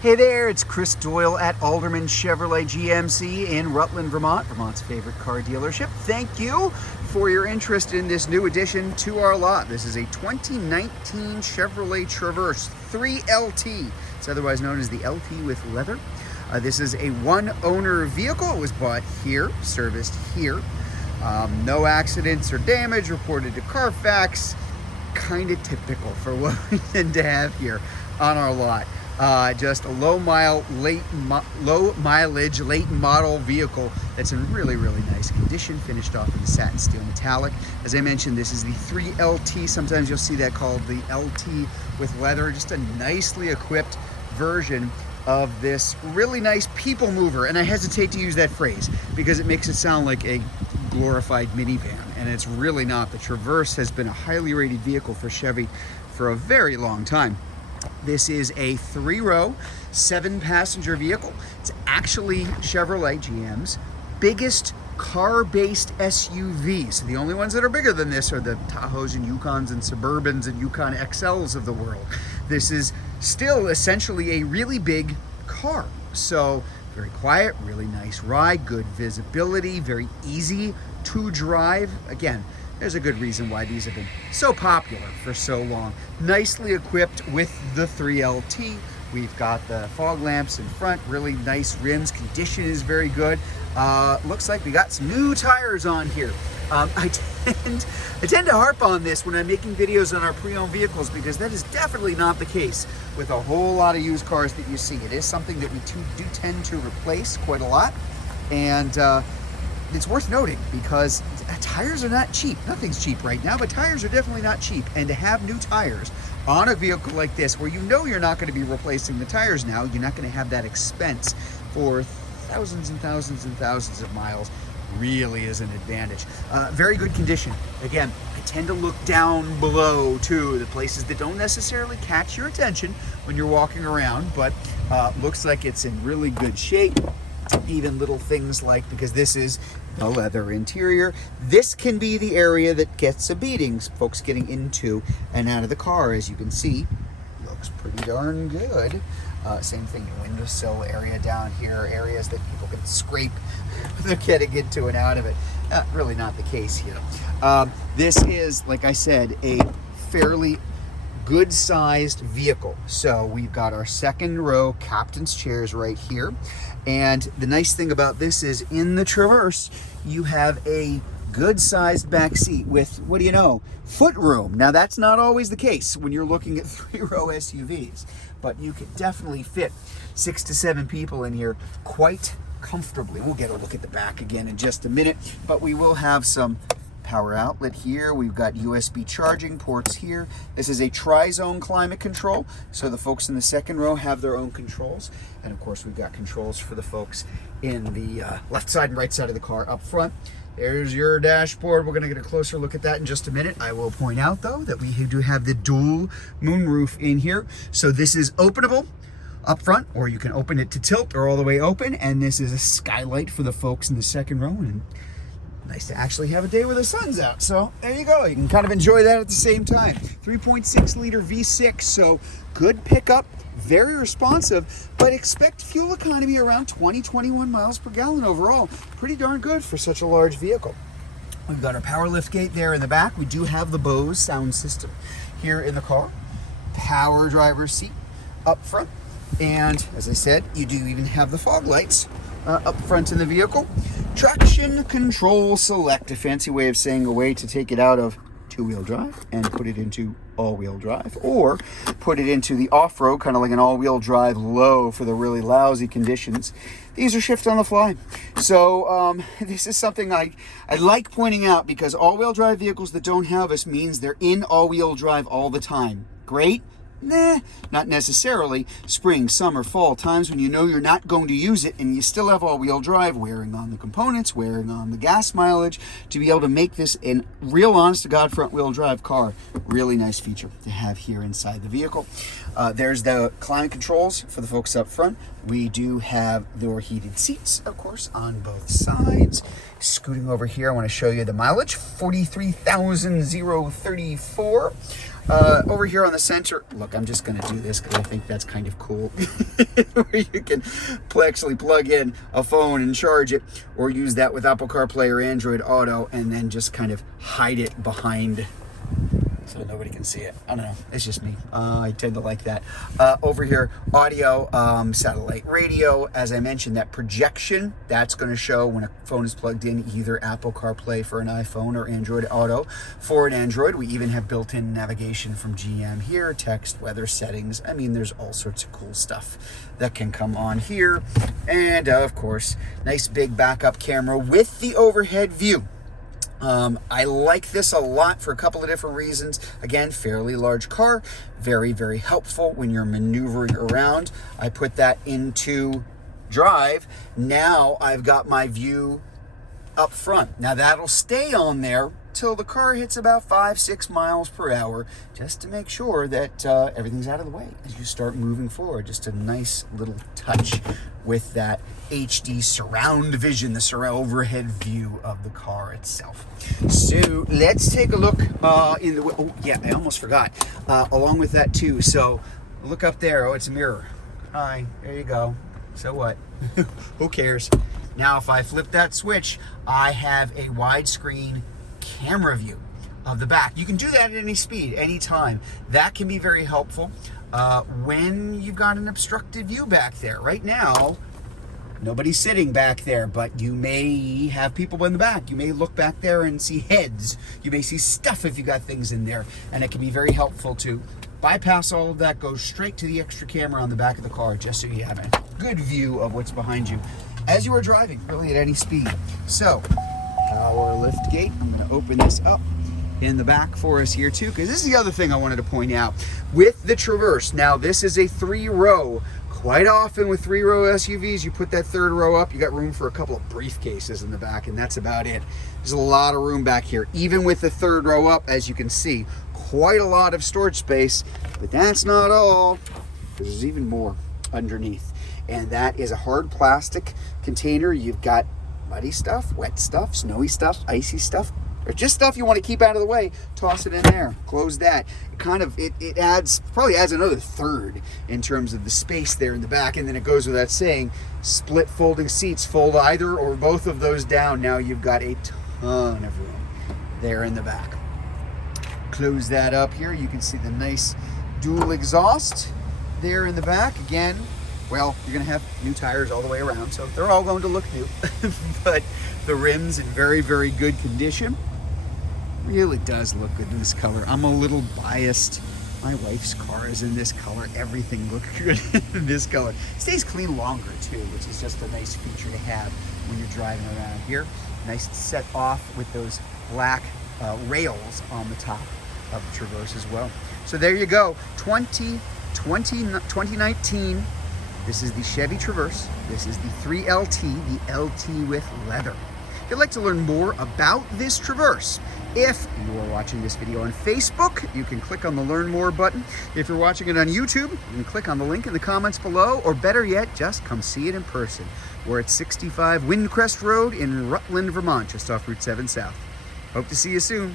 Hey there, it's Chris Doyle at Alderman Chevrolet GMC in Rutland, Vermont, Vermont's favorite car dealership. Thank you for your interest in this new addition to our lot. This is a 2019 Chevrolet Traverse 3LT. It's otherwise known as the LT with leather. This is a one-owner vehicle. It was bought here, serviced here. No accidents or damage reported to Carfax. Kind of typical for what we tend to have here on our lot. Just a low mileage, late model vehicle that's in really nice condition, finished off in the satin steel metallic. As I mentioned, this is the 3LT. Sometimes you'll see that called the LT with leather. Just a nicely equipped version of this really nice people mover. And I hesitate to use that phrase because it makes it sound like a glorified minivan, and it's really not. The Traverse has been a highly rated vehicle for Chevy for a very long time. This is a 3-row, 7-passenger vehicle. It's actually Chevrolet GM's biggest car-based SUV. So the only ones that are bigger than this are the Tahoes and Yukons and Suburbans and Yukon XLs of the world. This is still essentially a really big car. So very quiet, really nice ride, good visibility, very easy to drive. Again, there's a good reason why these have been so popular for so long. Nicely equipped with the 3LT. We've got the fog lamps in front, really nice rims. Condition is very good. Looks like we got some new tires on here. I tend to harp on this when I'm making videos on our pre-owned vehicles because that is definitely not the case with a whole lot of used cars that you see. It is something that we do tend to replace quite a lot. And it's worth noting because tires are not cheap. Nothing's cheap right now, but tires are definitely not cheap. And to have new tires on a vehicle like this, where you know you're not going to be replacing the tires now, you're not going to have that expense for thousands and thousands and thousands of miles, really is an advantage. Very good condition. Again, I tend to look down below too, the places that don't necessarily catch your attention when you're walking around, but looks like it's in really good shape. Even little things like, because this is the leather interior, this can be the area that gets a beating. Folks getting into and out of the car, as you can see, looks pretty darn good. Same thing, windowsill area down here, areas that people can scrape they're getting into and out of it. Really not the case here. This is, like I said, a fairly good sized vehicle. So we've got our second row captain's chairs right here. And the nice thing about this is in the Traverse, you have a good sized back seat with, what do you know, foot room. Now that's not always the case when you're looking at 3-row SUVs, but you could definitely fit 6 to 7 people in here quite comfortably. We'll get a look at the back again in just a minute, but we will have some power outlet here. We've got USB charging ports here. This is a tri-zone climate control, so the folks in the second row have their own controls. And of course, we've got controls for the folks in the left side and right side of the car up front. There's your dashboard. We're going to get a closer look at that in just a minute. I will point out, though, that we do have the dual moonroof in here. So this is openable up front, or you can open it to tilt or all the way open. And this is a skylight for the folks in the second row. And nice to actually have a day where the sun's out. So there you go. You can kind of enjoy that at the same time. 3.6 liter V6, so good pickup, very responsive, but expect fuel economy around 20-21 miles per gallon overall. Pretty darn good for such a large vehicle. We've got our power lift gate there in the back. We do have the Bose sound system here in the car. Power driver's seat up front. And as I said, you do even have the fog lights up front in the vehicle. Traction control select, a fancy way of saying a way to take it out of 2-wheel drive and put it into all-wheel drive, or put it into the off-road, kind of like an all-wheel drive low for the really lousy conditions. These are shift on the fly. So this is something I like pointing out, because all-wheel drive vehicles that don't have this means they're in all-wheel drive all the time. Great? Nah, not necessarily. Spring, summer, fall, times when you know you're not going to use it and you still have all-wheel drive, wearing on the components, wearing on the gas mileage, to be able to make this a real honest-to-God front-wheel drive car. Really nice feature to have here inside the vehicle. There's the climate controls for the folks up front. We do have door heated seats, of course, on both sides. Scooting over here, I want to show you the mileage, 43,034. Over here on the center, look, I'm just going to do this because I think that's kind of cool. Where you can actually plug in a phone and charge it, or use that with Apple CarPlay or Android Auto, and then just kind of hide it behind so nobody can see it. I don't know. It's just me. I tend to like that. Over here, audio, satellite radio. As I mentioned, that projection, that's going to show when a phone is plugged in, either Apple CarPlay for an iPhone or Android Auto for an Android. We even have built-in navigation from GM here, text, weather, settings. I mean, there's all sorts of cool stuff that can come on here. And of course, nice big backup camera with the overhead view. I like this a lot for a couple of different reasons. Again, fairly large car, very, very helpful when you're maneuvering around. I put that into drive. Now I've got my view up front. Now that'll stay on there till the car hits about 5-6 miles per hour, just to make sure that everything's out of the way as you start moving forward. Just a nice little touch with that HD surround vision, the surround overhead view of the car itself. So let's take a look in the, oh yeah, I almost forgot, along with that too. So look up there. Oh, it's a mirror. Hi, there you go. So what? Who cares? Now if I flip that switch, I have a widescreen camera view of the back. You can do that at any speed, anytime. That can be very helpful when you've got an obstructed view back there. Right now, nobody's sitting back there, but you may have people in the back. You may look back there and see heads. You may see stuff if you got things in there, and it can be very helpful to bypass all of that, go straight to the extra camera on the back of the car, just so you have a good view of what's behind you as you are driving, really at any speed. So, power lift gate. I'm going to open this up in the back for us here too, because this is the other thing I wanted to point out with the Traverse. Now this is a 3-row. Quite often with 3-row SUVs, you put that 3rd row up, you got room for a couple of briefcases in the back, and that's about it. There's a lot of room back here. Even with the 3rd row up, as you can see, quite a lot of storage space, but that's not all. There's even more underneath. And that is a hard plastic container. You've got muddy stuff, wet stuff, snowy stuff, icy stuff, or just stuff you want to keep out of the way. Toss it in there, close that. It adds, probably adds another 1/3 in terms of the space there in the back. And then it goes without saying, split folding seats, fold either or both of those down. Now you've got a ton of room there in the back. Close that up here. You can see the nice dual exhaust there in the back. Again, well, you're going to have new tires all the way around, so they're all going to look new. But the rim's in very, very good condition. Really does look good in this color. I'm a little biased. My wife's car is in this color. Everything looks good in this color. It stays clean longer too, which is just a nice feature to have when you're driving around here. Nice set off with those black rails on the top of the Traverse as well. So there you go, 2019. This is the Chevy Traverse. This is the 3LT, the LT with leather. If you'd like to learn more about this Traverse, if you are watching this video on Facebook, you can click on the Learn More button. If you're watching it on YouTube, you can click on the link in the comments below, or better yet, just come see it in person. We're at 65 Windcrest Road in Rutland, Vermont, just off Route 7 South. Hope to see you soon.